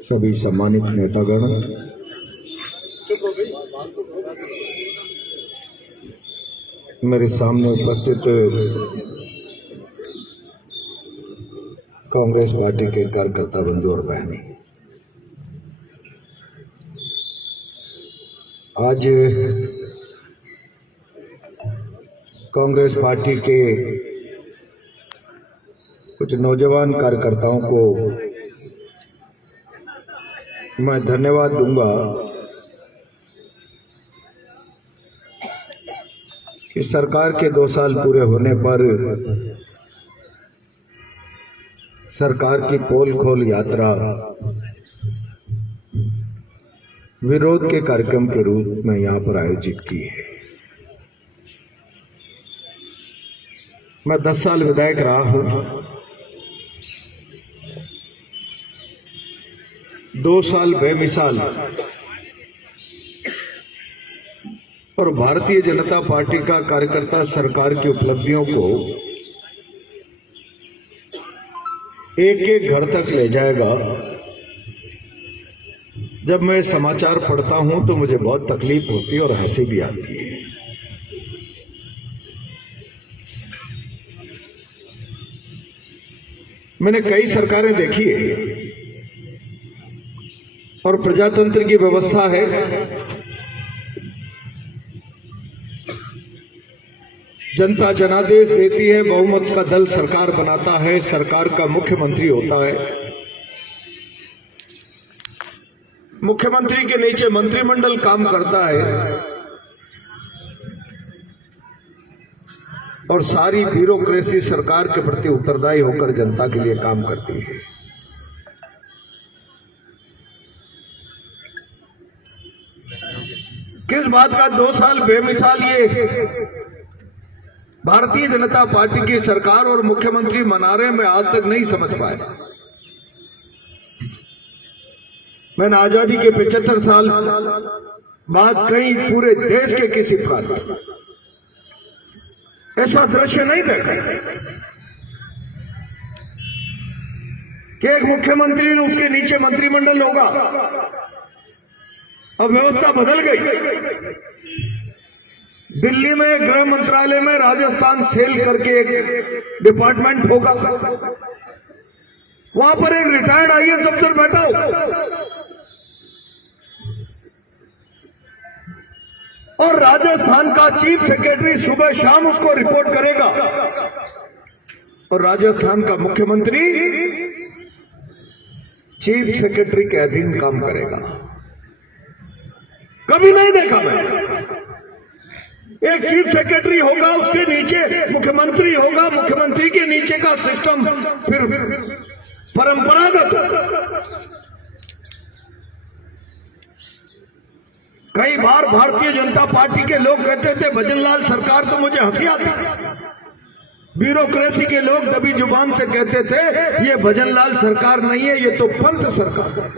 सभी सम्मानित नेतागण, मेरे सामने उपस्थित कांग्रेस पार्टी के कार्यकर्ता बंधु और बहनी, आज कांग्रेस पार्टी के कुछ नौजवान कार्यकर्ताओं को मैं धन्यवाद दूंगा कि सरकार के 2 साल पूरे होने पर सरकार की पोल खोल यात्रा विरोध के कार्यक्रम के रूप में यहां पर आयोजित की है। मैं 10 साल विधायक रहा हूं, 2 साल बेमिसाल और भारतीय जनता पार्टी का कार्यकर्ता सरकार की उपलब्धियों को एक एक घर तक ले जाएगा। जब मैं समाचार पढ़ता हूं तो मुझे बहुत तकलीफ होती है और हंसी भी आती है। मैंने कई सरकारें देखी है और प्रजातंत्र की व्यवस्था है, जनता जनादेश देती है, बहुमत का दल सरकार बनाता है, सरकार का मुख्यमंत्री होता है, मुख्यमंत्री के नीचे मंत्रिमंडल काम करता है और सारी ब्यूरोक्रेसी सरकार के प्रति उत्तरदायी होकर जनता के लिए काम करती है। किस बात का 2 साल बेमिसाल ये भारतीय जनता पार्टी की सरकार और मुख्यमंत्री मना रहे, मैं आज तक नहीं समझ पाया। मैंने आजादी के 75 साल बाद कहीं पूरे देश के किसी प्रांत ऐसा दृश्य नहीं देखा कि एक मुख्यमंत्री और उसके नीचे मंत्रिमंडल होगा। अब व्यवस्था बदल गई। दिल्ली में गृह मंत्रालय में राजस्थान सेल करके एक डिपार्टमेंट होगा, वहां पर एक रिटायर्ड आईएएस अफसर बैठा होगा और राजस्थान का चीफ सेक्रेटरी सुबह शाम उसको रिपोर्ट करेगा और राजस्थान का मुख्यमंत्री चीफ सेक्रेटरी के अधीन काम करेगा। कभी नहीं देखा मैं। एक चीफ सेक्रेटरी होगा, उसके नीचे मुख्यमंत्री होगा, मुख्यमंत्री के नीचे का सिस्टम फिर परंपरागत। कई बार भारतीय जनता पार्टी के लोग कहते थे भजनलाल सरकार, तो मुझे हंसी आती। ब्यूरोक्रेसी के लोग दबी जुबान से कहते थे ये भजनलाल सरकार नहीं है, ये तो पंत सरकार है।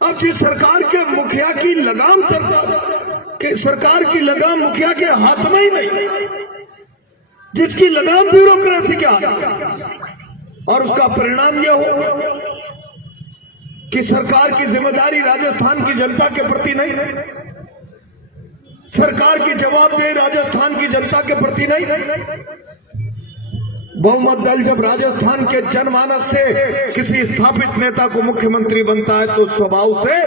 अब जिस सरकार के मुखिया की लगाम सरकार की लगाम मुखिया के हाथ में ही नहीं, जिसकी लगाम ब्यूरोक्रेसी के हाथ में, और उसका परिणाम यह हो कि सरकार की जिम्मेदारी राजस्थान की जनता के प्रति नहीं, सरकार की जवाबदेही राजस्थान की जनता के प्रति नहीं। बहुमत दल जब राजस्थान के जनमानस से किसी स्थापित नेता को मुख्यमंत्री बनता है तो स्वभाव से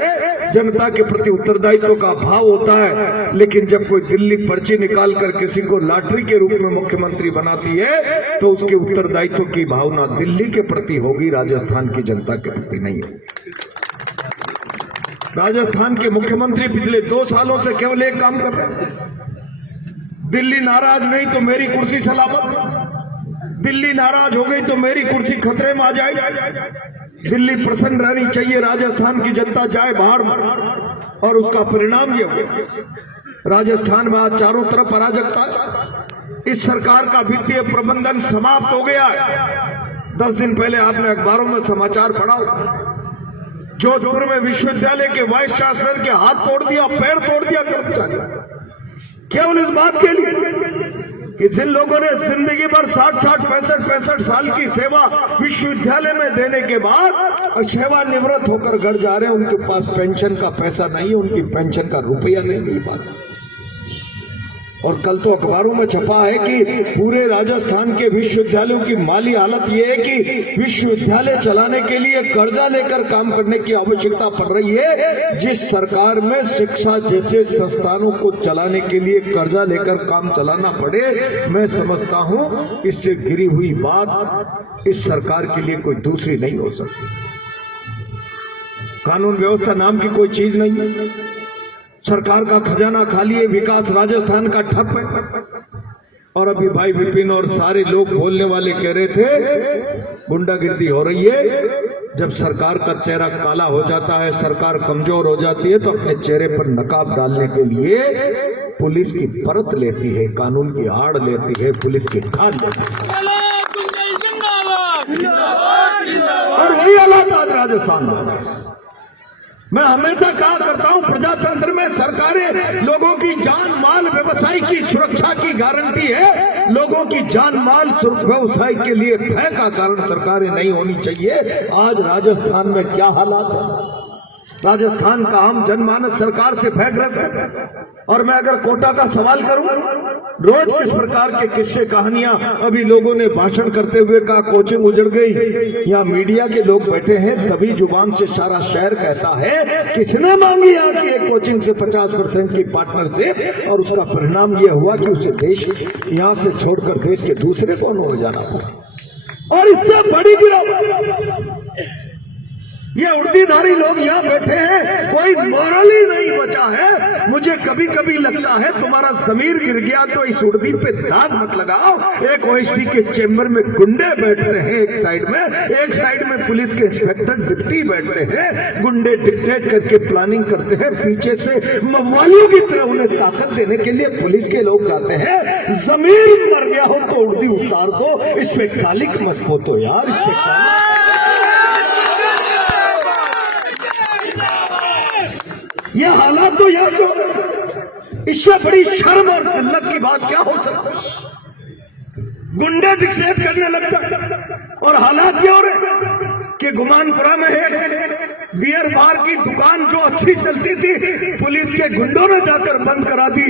जनता के प्रति उत्तरदायित्व का भाव होता है। लेकिन जब कोई दिल्ली पर्ची निकालकर किसी को लॉटरी के रूप में मुख्यमंत्री बनाती है तो उसके उत्तरदायित्व की भावना दिल्ली के प्रति होगी, राजस्थान की जनता के प्रति नहीं होगी। राजस्थान के मुख्यमंत्री पिछले 2 सालों से केवल एक काम कर रहे हैं, दिल्ली नाराज नहीं तो मेरी कुर्सी सलामत, दिल्ली नाराज हो गई तो मेरी कुर्सी खतरे में आ जाएगी। दिल्ली प्रसन्न रहनी चाहिए, राजस्थान की जनता जाए बाहर में। और उसका परिणाम ये हो राजस्थान में आज चारों तरफ अराजकता। इस सरकार का वित्तीय प्रबंधन समाप्त हो गया है। 10 दिन पहले आपने अखबारों में समाचार पढ़ा, जोधपुर में विश्वविद्यालय के वाइस चांसलर के हाथ तोड़ दिया, पैर तोड़ दिया कर्मचारी, केवल इस बात के लिए कि जिन लोगों ने जिंदगी भर 60-60, 65-65 साल की सेवा विश्वविद्यालय में देने के बाद सेवानिवृत्त होकर घर जा रहे हैं, उनके पास पेंशन का पैसा नहीं है, उनकी पेंशन का रुपया नहीं मिल पाता। और कल तो अखबारों में छपा है कि पूरे राजस्थान के विश्वविद्यालयों की माली हालत ये है कि विश्वविद्यालय चलाने के लिए कर्जा लेकर काम करने की आवश्यकता पड़ रही है। जिस सरकार में शिक्षा जैसे संस्थानों को चलाने के लिए कर्जा लेकर काम चलाना पड़े, मैं समझता हूं इससे गिरी हुई बात इस सरकार के लिए कोई दूसरी नहीं हो सकती। कानून व्यवस्था नाम की कोई चीज नहीं है। सरकार का खजाना खाली है, विकास राजस्थान का ठप है। और अभी भाई विपिन और सारे लोग बोलने वाले कह रहे थे गुंडागिर्दी हो रही है। जब सरकार का चेहरा काला हो जाता है, सरकार कमजोर हो जाती है, तो अपने चेहरे पर नकाब डालने के लिए पुलिस की परत लेती है, कानून की आड़ लेती है, पुलिस की ढाल लेती है। और वही हालात आज राजस्थान में। मैं हमेशा कहा करता हूं, प्रजातंत्र में सरकारें लोगों की जान माल व्यवसाय की सुरक्षा की गारंटी है। लोगों की जान माल व्यवसाय के लिए भय का कारण सरकारें नहीं होनी चाहिए। आज राजस्थान में क्या हालात है? राजस्थान का आम जनमानस सरकार से भयग्रस्त है। और मैं अगर कोटा का सवाल करूं, रोज किस प्रकार के किस्से कहानियां अभी लोगों ने भाषण करते हुए कहा कोचिंग उजड़ गई, या मीडिया के लोग बैठे हैं तभी जुबान से सारा शहर कहता है किसने मांगी यहाँ की एक कोचिंग से 50% की पार्टनरशिप, और उसका परिणाम यह हुआ कि उसे देश यहाँ से छोड़कर देश के दूसरे कोनों में जाना पड़ा। और इससे बड़ी गिरावट, ये उर्दीधारी लोग यहाँ बैठे हैं, कोई मोरल ही नहीं बचा है। मुझे कभी कभी लगता है तुम्हारा जमीर गिर गया तो इस उर्दी पे दाग मत लगाओ। एक ओएसपी के चेंबर में गुंडे बैठ रहे हैं एक साइड में पुलिस के इंस्पेक्टर डिप्टी बैठते हैं, गुंडे डिक्टेट करके प्लानिंग करते हैं, पीछे से मवालियों की तरह उन्हें ताकत देने के लिए पुलिस के लोग जाते हैं। जमीर मर गया हो तो उर्दी उतार दो, इस पे कालिक मत हो तो यार, इस पे ये हालात तो यहाँ क्यों? इससे बड़ी शर्म और जिल्लत की बात क्या हो सकती? गुंडे डिक्टेट करने लग जाते। और हालात ये हो रहे कि गुमानपुरा में एक बियर बार की दुकान जो अच्छी चलती थी, पुलिस के गुंडों ने जाकर बंद करा दी।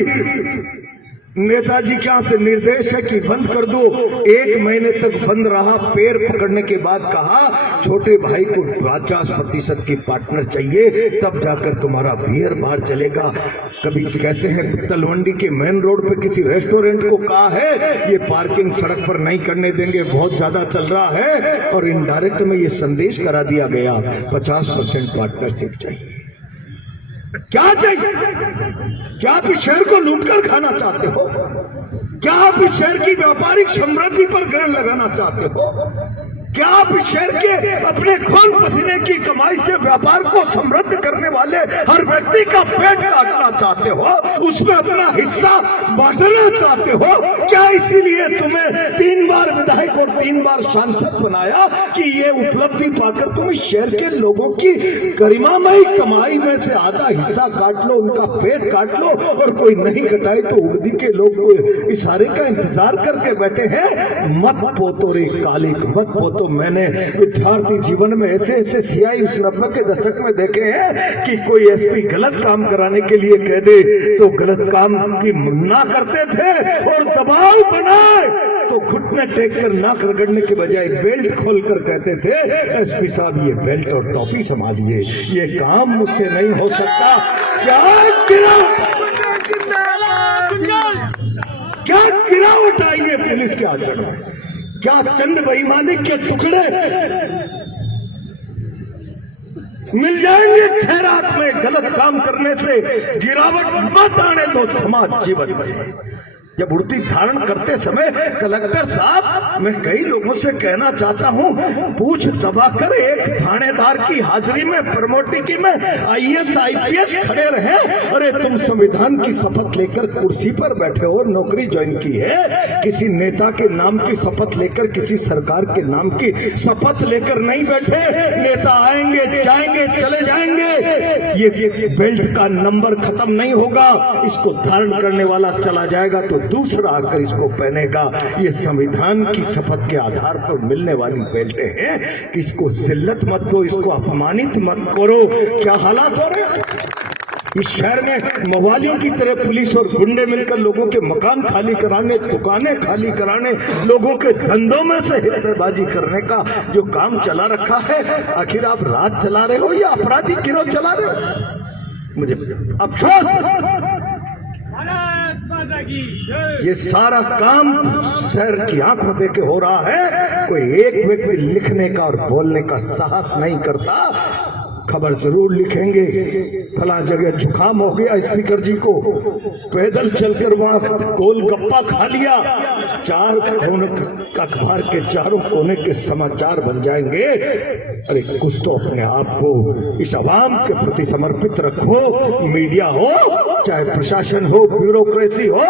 नेताजी क्या से निर्देश है कि बंद कर दो। 1 महीने तक बंद रहा, पैर पकड़ने के बाद कहा छोटे भाई को 50% की पार्टनर चाहिए, तब जाकर तुम्हारा बियर बार चलेगा। कभी कहते हैं तलवंडी के मेन रोड पे किसी रेस्टोरेंट को कहा है ये पार्किंग सड़क पर नहीं करने देंगे, बहुत ज्यादा चल रहा है, और इनडायरेक्ट में ये संदेश करा दिया गया 50% पार्टनरशिप चाहिए। क्या चाहिए? क्या आप इस शहर को लूटकर खाना चाहते हो? क्या आप इस शहर की व्यापारिक समृद्धि पर ग्रहण लगाना चाहते हो? क्या आप इस शहर के अपने खून पसीने की कमाई से व्यापार को समृद्ध करने वाले हर व्यक्ति का पेट काटना चाहते हो, उसमें अपना हिस्सा बांटना चाहते हो? क्या इसीलिए तुम्हें 3 बार विधायक और 3 बार सांसद बनाया कि ये उपलब्धि पाकर तुम इस शहर के लोगों की गरिमामयी कमाई में से आधा हिस्सा काट लो, उनका पेट काट लो, और कोई नहीं कटाए तो उर्दी के लोग इशारे का इंतजार करके बैठे हैं? मत पोतो रे कालिक, मत पोतो। तो मैंने विद्यार्थी जीवन में ऐसे सीआई उस 90 के दशक में देखे हैं कि कोई एसपी गलत काम कराने के लिए कह दे तो गलत काम की ना करते थे, और दबाव बनाए तो घुटने टेक कर नाक रगड़ने के बजाय बेल्ट खोलकर कहते थे एसपी साहब ये बेल्ट और टॉपी संभालिए, ये काम मुझसे नहीं हो सकता। क्या गिरावट आई है पुलिस के आचरण में? क्या चंद बेईमानी के टुकड़े मिल जाएंगे खैरात में? गलत काम करने से गिरावट मत आने दो समाज जीवन में। जब उड़ती धारण करते समय कलेक्टर साहब, मैं कई लोगों से कहना चाहता हूं, पूछ दबाकर एक थानेदार की हाजिरी में प्रमोटिकी में IAS IPS खड़े रहे। अरे तुम संविधान की शपथ लेकर कुर्सी पर बैठे हो, नौकरी ज्वाइन की है, किसी नेता के नाम की शपथ लेकर, किसी सरकार के नाम की शपथ लेकर नहीं बैठे। नेता आएंगे जाएंगे चले जाएंगे, ये बेल्ट का नंबर खत्म नहीं होगा, इसको धारण करने वाला चला जाएगा तो दूसरा आकर इसको पहनेगा। ये संविधान की शपथ के आधार पर मिलने वाली बेल्टें हैं कि इसको जिल्लत मत दो, इसको अपमानित मत करो। क्या हालात हो रहे हैं इस शहर में, मवालियों की तरह पुलिस और गुंडे मिलकर लोगों के मकान खाली कराने, दुकानें खाली कराने, लोगों के धंधों में से हिस्सेबाजी करने का जो काम चला रखा है। आखिर आप राज चला रहे हो या अपराधी गिरोह चला रहे हो? मुझे अफसोस, ये सारा काम शहर की आंखों देख के हो रहा है। कोई एक व्यक्ति लिखने का और बोलने का साहस नहीं करता। खबर जरूर लिखेंगे, फला जगह जुकाम हो गया स्पीकर जी को, पैदल चलकर वहां गोलगप्पा खा लिया। चार कोने अखबार के चारों कोने के समाचार बन जाएंगे। अरे कुछ तो अपने आप को इस आवाम के प्रति समर्पित रखो। मीडिया हो चाहे प्रशासन हो, ब्यूरोक्रेसी हो,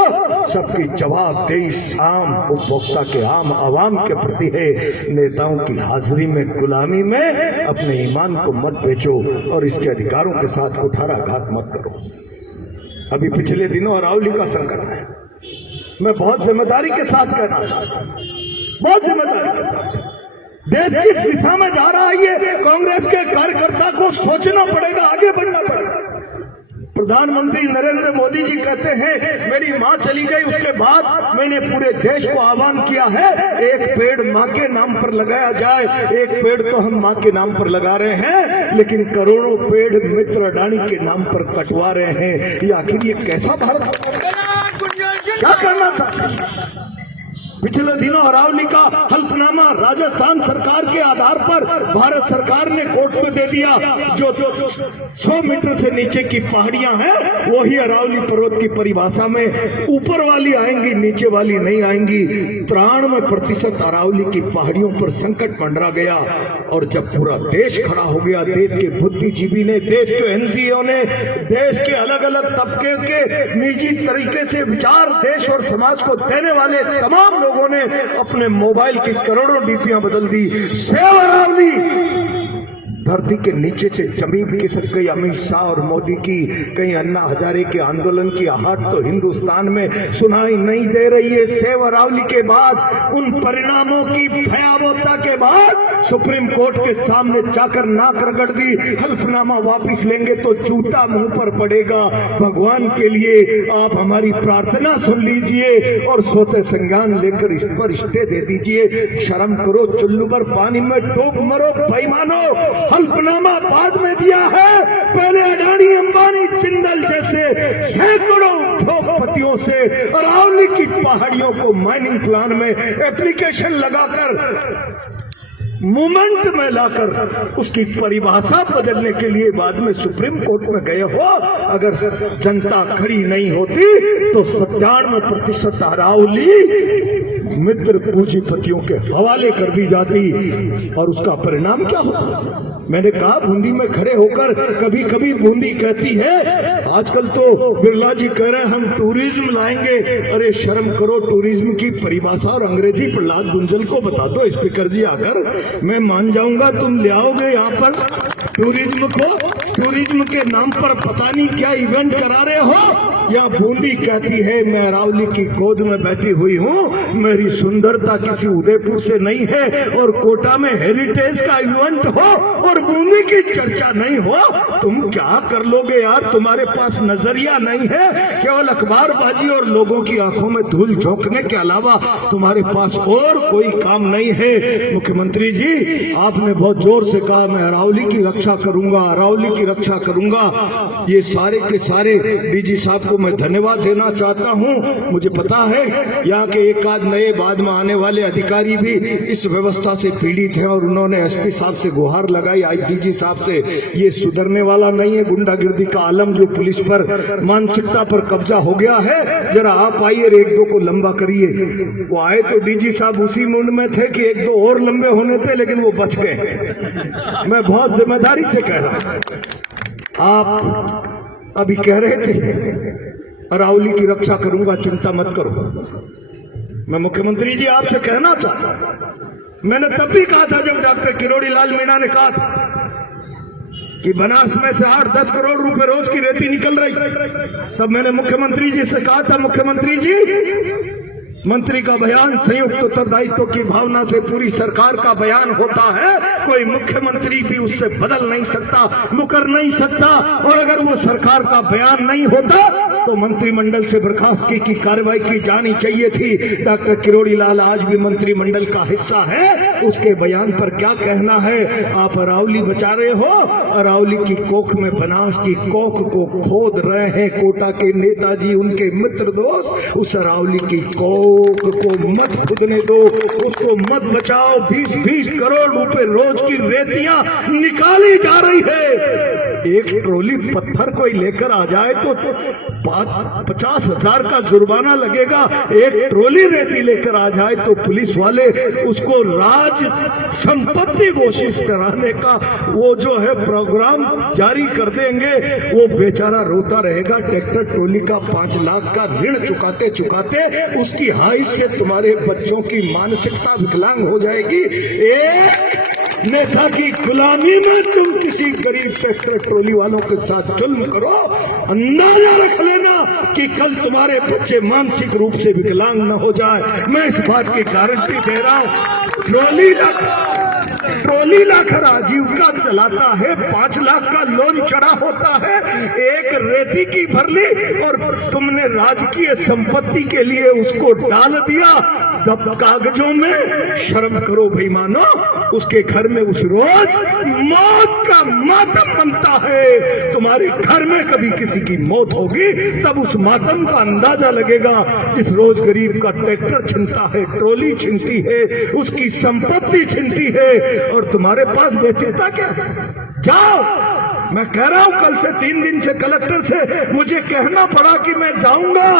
सबकी जवाबदेही आम उपभोक्ता के, आम आवाम के प्रति है। नेताओं की हाजिरी में, गुलामी में अपने ईमान को मत बेचो और इसके अधिकारों के साथ कुठाराघात मत करो। अभी पिछले दिनों अरावली का संकट है। मैं बहुत जिम्मेदारी के साथ कहना चाहता हूं, बहुत जिम्मेदारी के साथ। देश किस दिशा में जा रहा है ये कांग्रेस के कार्यकर्ता को सोचना पड़ेगा, आगे बढ़ना पड़ेगा। प्रधानमंत्री नरेंद्र मोदी जी कहते हैं मेरी माँ चली गई, उसके बाद मैंने पूरे देश को आह्वान किया है एक पेड़ माँ के नाम पर लगाया जाए। एक पेड़ तो हम माँ के नाम पर लगा रहे हैं, लेकिन करोड़ों पेड़ मित्र अडानी के नाम पर कटवा रहे हैं। ये आखिर ये कैसा भारत, क्या करना चाहते हैं? पिछले दिनों अरावली का हल्फनामा राजस्थान सरकार के आधार पर भारत सरकार ने कोर्ट में दे दिया। जो 100 मीटर से नीचे की पहाड़ियां हैं वही अरावली पर्वत की परिभाषा में ऊपर वाली आएंगी, नीचे वाली नहीं आएंगी। 93% अरावली की पहाड़ियों पर संकट मंडरा गया। और जब पूरा देश खड़ा हो गया, देश के बुद्धिजीवी ने, देश के एनजीओ ने, देश के अलग अलग तबके के निजी तरीके से विचार देश और समाज को देने वाले तमाम लोगों ने अपने मोबाइल की करोड़ों डीपियां बदल दी। सेव अरावली, धरती के नीचे से जमीन खिसक गई। अमित शाह और मोदी की, कहीं अन्ना हजारे के आंदोलन की आहट तो हिंदुस्तान में सुनाई नहीं दे रही है। सेव अरावली के बाद, उन परिणामों की भयावहता के बाद सुप्रीम कोर्ट के सामने जाकर नाक रगड़ दी। हल्फनामा वापिस लेंगे तो जूता मुंह पर पड़ेगा। भगवान के लिए आप हमारी प्रार्थना सुन लीजिए और सोते संज्ञान लेकर इस पर स्टे दे दीजिए। शर्म करो, चुल्लू पर पानी में डूब मरो बेईमानो। हल्फनामा बाद में दिया है, पहले अडानी, अंबानी, जिंदल जैसे सैकड़ों उद्योगपतियों से अरावली की पहाड़ियों को माइनिंग प्लान में एप्लीकेशन लगाकर, मूवमेंट में लाकर उसकी परिभाषा बदलने के लिए बाद में सुप्रीम कोर्ट में गए हो। अगर जनता खड़ी नहीं होती तो 97% अरावली मित्र पूंजीपतियों के हवाले कर दी जाती। और उसका परिणाम क्या होता? मैंने कहा बूंदी में खड़े होकर, कभी कभी बूंदी कहती है, आजकल तो बिरला जी कह रहे हैं हम टूरिज्म लाएंगे। अरे शर्म करो, टूरिज्म की परिभाषा और अंग्रेजी प्रहलाद गुंजल को बता दो स्पीकर जी आकर, मैं मान जाऊंगा तुम ले आओगे यहाँ पर टूरिज्म को। टूरिज्म के नाम पर पता नहीं क्या इवेंट करा रहे हो। या बूंदी कहती है मैं अरावली की गोद में बैठी हुई हूँ, मेरी सुंदरता किसी उदयपुर से नहीं है। और कोटा में हेरिटेज का इवेंट हो और बूंदी की चर्चा नहीं हो, तुम क्या कर लोगे यार? तुम्हारे पास नजरिया नहीं है, केवल अखबारबाजी और लोगों की आंखों में धूल झोंकने के अलावा तुम्हारे पास और कोई काम नहीं है। मुख्यमंत्री जी, आपने बहुत जोर से कहा मैं अरावली की रक्षा करूंगा, अरावली की रक्षा करूंगा। ये सारे के सारे डीजी साहब को मैं धन्यवाद देना चाहता हूं। मुझे पता है यहाँ के एक आध नए बाद में आने वाले अधिकारी भी इस व्यवस्था से पीड़ित हैं और उन्होंने एसपी साहब से गुहार लगाई, आईजीपी साहब से। ये सुधरने वाला नहीं है। गुंडागिर्दी का आलम जो पुलिस पर, मानसिकता पर कब्जा हो गया है, जरा आप आइए और एक दो को लंबा करिए। वो आए तो डीजी साहब उसी मूड में थे कि एक दो और लंबे होने थे, लेकिन वो बच गए। मैं बहुत जिम्मेदारी से कह रहा हूं। आप अभी कह रहे थे अरावली की रक्षा करूंगा, चिंता मत करो। मैं मुख्यमंत्री जी आपसे कहना चाहता हूं, मैंने तब भी कहा था जब डॉक्टर किरोड़ी लाल मीणा ने कहा था कि बनास में से 8-10 करोड़ रुपए रोज की रेती निकल रही। तब मैंने मुख्यमंत्री जी से कहा था, मुख्यमंत्री जी मंत्री का बयान संयुक्त उत्तरदायित्व की भावना से पूरी सरकार का बयान होता है, कोई मुख्यमंत्री भी उससे बदल नहीं सकता, मुकर नहीं सकता। और अगर वो सरकार का बयान नहीं होता तो मंत्रिमंडल से बर्खास्तगी की कार्रवाई की जानी चाहिए थी। डॉक्टर किरोड़ी लाल आज भी मंत्रिमंडल का हिस्सा है, उसके बयान पर क्या कहना है? आप अरावली बचा रहे हो, अरावली की कोख में बनास की कोख को खोद रहे हैं कोटा के नेताजी, उनके मित्र दोस्त। उस अरावली की कोख को मत खुदने दो, उसको मत बचाओ। 20-20 करोड़ रुपए रोज की रेतियां निकाली जा रही है। एक ट्रोली पत्थर कोई लेकर आ जाए तो 50,000 का जुर्माना लगेगा। एक ट्रोली रेती लेकर आ जाए तो पुलिस वाले उसको राज संपत्ति घोषित कराने का वो जो है प्रोग्राम जारी कर देंगे। वो बेचारा रोता रहेगा। ट्रैक्टर ट्रोली का 5 लाख का ऋण चुकाते चुकाते उसकी हाइट से तुम्हारे बच्चों की मानसिकता विकलांग हो जाएगी। एक नेता की गुलामी में तुम किसी गरीब ट्रैक्टर ट्रोली वालों के साथ जुल्म करो, अंदाजा रख लेना कि कल तुम्हारे बच्चे मानसिक रूप से विकलांग न हो जाए। मैं इस बात की गारंटी दे रहा हूँ। ट्रोली लाकर आजीविका चलाता है, 5 लाख का लोन चढ़ा होता है, एक रेती की भर ली और तुमने राजकीय संपत्ति के लिए उसको डाल दिया दब कागजों में। शर्म करो भाई मानो। उसके घर में उस रोज मौत का मातम बनता है। तुम्हारे घर में कभी किसी की मौत होगी तब उस मातम का अंदाजा लगेगा। जिस रोज गरीब का ट्रैक्टर छिनता है, ट्रोली छिनती है, उसकी संपत्ति छिनती है, और तुम्हारे पास नैतिकता क्या है? जाओ। मैं कह रहा हूं कल से 3 दिन से कलेक्टर से मुझे कहना पड़ा कि मैं जाऊंगा,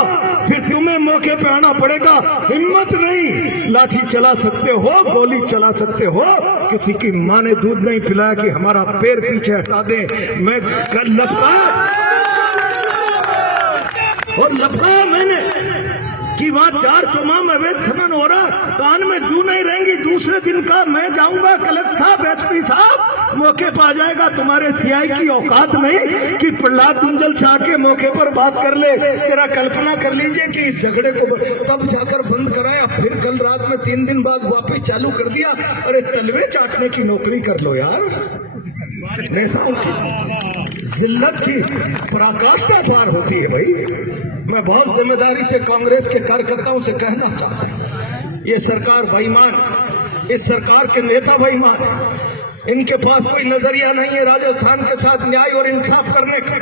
फिर तुम्हें मौके पे आना पड़ेगा। हिम्मत नहीं, लाठी चला सकते हो, गोली चला सकते हो, किसी की माँ ने दूध नहीं पिलाया कि हमारा पैर पीछे हटा दे। मैं कल लपका मैंने कि वहाँ 4 चुमाम अवैध खनन हो रहा, कान में जू नहीं रहेंगी। दूसरे दिन का मैं जाऊंगा, कलेक्टर साहब, एसपी साहब मौके पर आ जाएगा। तुम्हारे सीआई की औकात नहीं कि प्रहलाद गुंजल से आके मौके पर बात कर ले। तेरा कल्पना कर लीजिए कि इस झगड़े को तब जाकर बंद कराया, फिर कल रात में 3 दिन बाद वापस चालू कर दिया। अरे तलवे चाटने की नौकरी कर लो यार। नेताओं की जिल्लत की पराकाष्ठा पार होती है भाई। मैं बहुत जिम्मेदारी से कांग्रेस के कार्यकर्ताओं से कहना चाहता हूँ, ये सरकार बेईमान, इस सरकार के नेता बेईमान, इनके पास कोई नजरिया नहीं है राजस्थान के साथ न्याय और इंसाफ करने का।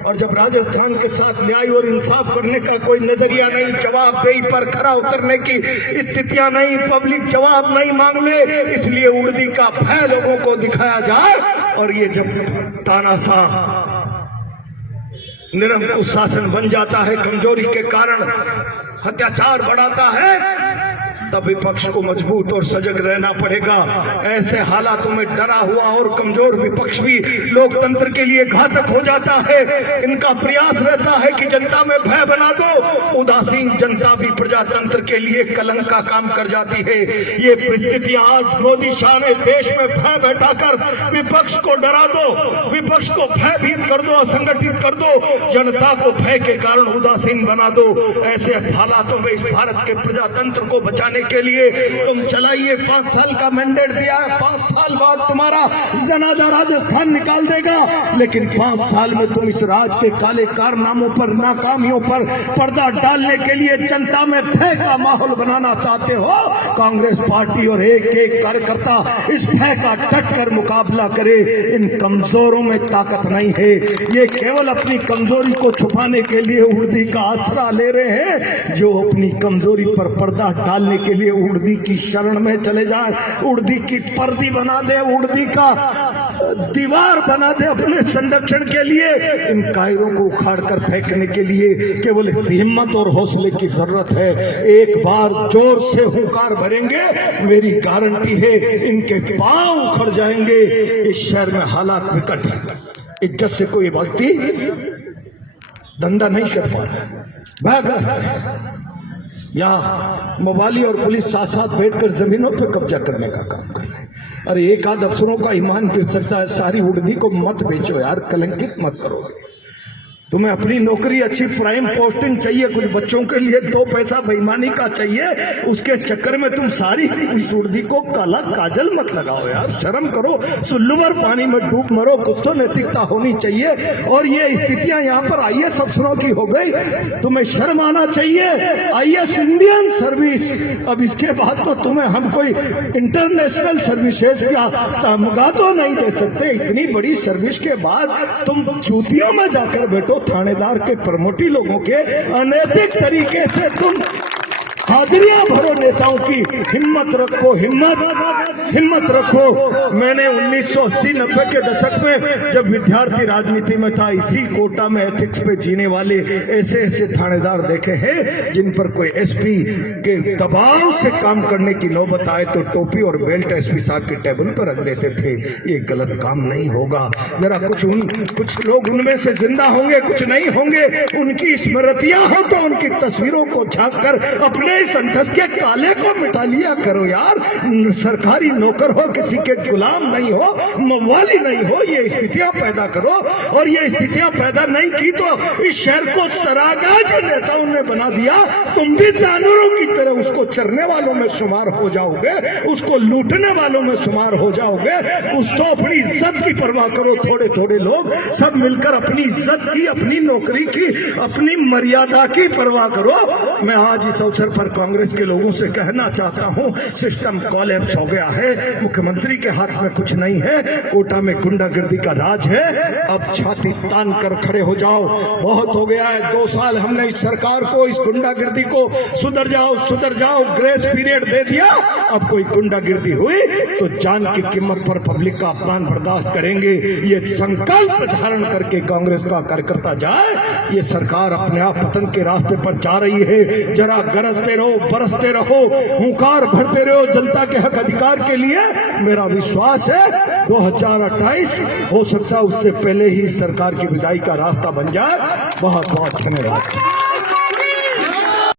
और जब राजस्थान के साथ न्याय और इंसाफ करने का कोई नजरिया नहीं, जवाबदेही पर खरा उतरने की स्थितियां नहीं, पब्लिक जवाब नहीं मांग ले, इसलिए उर्दी का भय लोगों को दिखाया जाए। और ये जब तानाशाह निरंकुश शासन बन जाता है, कमजोरी के कारण अत्याचार बढ़ाता है, तब विपक्ष को मजबूत और सजग रहना पड़ेगा। ऐसे हालातों में डरा हुआ और कमजोर विपक्ष भी लोकतंत्र के लिए घातक हो जाता है। इनका प्रयास रहता है कि जनता में भय बना दो। उदासीन जनता भी प्रजातंत्र के लिए कलंक का काम कर जाती है। ये परिस्थितियां आज मोदी शाह ने देश में भय बैठाकर विपक्ष को डरा दो, विपक्ष को भयभीत कर दो, असंगठित कर दो, जनता को भय के कारण उदासीन बना दो। ऐसे हालातों में इस भारत के प्रजातंत्र को बचाने के लिए तुम चलाइए। 5 साल का मैंडेट दिया है, 5 साल बाद तुम्हारा जनाजा राजस्थान निकाल देगा, लेकिन 5 साल में तुम इस राज के काले कारनामों पर, नाकामियों पर पर्दा डालने के लिए जनता में भय का माहौल बनाना चाहते हो। कांग्रेस पार्टी और एक एक कार्यकर्ता इस भय का डट कर मुकाबला करे। इन कमजोरों में ताकत नहीं है, ये केवल अपनी कमजोरी को छुपाने के लिए उर्दी का आसरा ले रहे हैं। जो अपनी कमजोरी पर पर्दा डालने के लिए उर्दी की शरण में चले जाए, उर्दी की पर्दी बना दे, उर्दी का दीवार बना दे अपने संरक्षण के लिए, इन कायरों को उखाड़ कर फेंकने के लिए केवल हिम्मत और हौसले की जरूरत है। एक बार जोर से हुंकार भरेंगे, मेरी गारंटी है इनके पांव उखड़ जाएंगे। इस शहर में हालात विकट है, इज्जत से कोई व्यक्ति धंधा नहीं कर पा रहा, भयग्रस्त है, या मोबाली और पुलिस साथ साथ बैठकर जमीनों पर कब्जा करने का काम कर रहे हैं। अरे एक आध अफसरों का ईमान गिर सकता है, सारी उड़दी को मत बेचो यार, कलंकित मत करोगे। तुम्हें अपनी नौकरी अच्छी प्राइम पोस्टिंग चाहिए, कुछ बच्चों के लिए 2 पैसा बेईमानी का चाहिए, उसके चक्कर में तुम सारी इस उड़दी को काला काजल मत लगाओ यार, शर्म करो, सुल्लुवर पानी में डूब मरो, कुछ तो नैतिकता होनी चाहिए। और ये स्थितियां यहाँ पर IAS अफसरों की हो गई, तुम्हें शर्म आना चाहिए। IAS इंडियन सर्विस, अब इसके बाद तो तुम्हें हम कोई इंटरनेशनल सर्विसेज का तमगा तो नहीं दे सकते। इतनी बड़ी सर्विस के बाद तुम जूतियों में जाकर बैठो, थानेदार के प्रमोटी लोगों के अनैतिक तरीके से तुम हाजिरियां भरो नेताओं की। हिम्मत रखो, हिम्मत रखो। मैंने 1980-90 के दशक में जब विद्यार्थी राजनीति में था, इसी कोटा में एथिक्स पे जीने वाले ऐसे ऐसे थानेदार देखे हैं जिन पर कोई SP के दबाव से काम करने की नौबत आए तो टोपी और बेल्ट SP साहब के टेबल पर रख देते थे। ये गलत काम नहीं होगा। जरा कुछ लोग उनमें से जिंदा होंगे, कुछ नहीं होंगे। उनकी स्मृतियां हो तो उनकी तस्वीरों को झांक कर अपने संतस के काले को मिटा लिया करो यार। सरकारी नौकर हो, किसी के गुलाम नहीं हो, मवाली नहीं हो, ये स्थितियां पैदा करो। और ये स्थितियां पैदा नहीं की तो इस शहर को सरागाह जो नेताओं ने बना दिया, तुम भी जानवरों की तरह उसको चरने वालों में शुमार हो जाओगे, उसको लूटने वालों में शुमार हो जाओगे। कुछ तो अपनी इज्जत की परवाह करो। थोड़े थोड़े लोग सब मिलकर अपनी इज्जत की, अपनी नौकरी की, अपनी मर्यादा की परवाह करो। मैं आज इस अवसर पर कांग्रेस के लोगों से कहना चाहता हूं, सिस्टम कोलैप्स हो गया है। मुख्यमंत्री के हाथ में कुछ नहीं है, कोटा में गुंडागर्दी का राज है। अब छाती तान कर खड़े हो जाओ, बहुत हो गया है। 2 साल हमने इस सरकार को, इस गुंडागर्दी को सुधर जाओ ग्रेस पीरियड दे दिया। अब कोई गुंडागर्दी हुई तो जान की कीमत पर पब्लिक का अपमान बर्दाश्त करेंगे। ये संकल्प धारण करके कांग्रेस का कार्यकर्ता जाए। ये सरकार अपने आप पतन के रास्ते पर जा रही है। जरा गरजते रहो, बरसते रहो, हुंकार भरते रहो जनता के हक अधिकार के लिए। मेरा विश्वास है 2028 हो सकता है उससे पहले ही सरकार की विदाई का रास्ता बन जाए। बहुत बहुत धन्यवाद।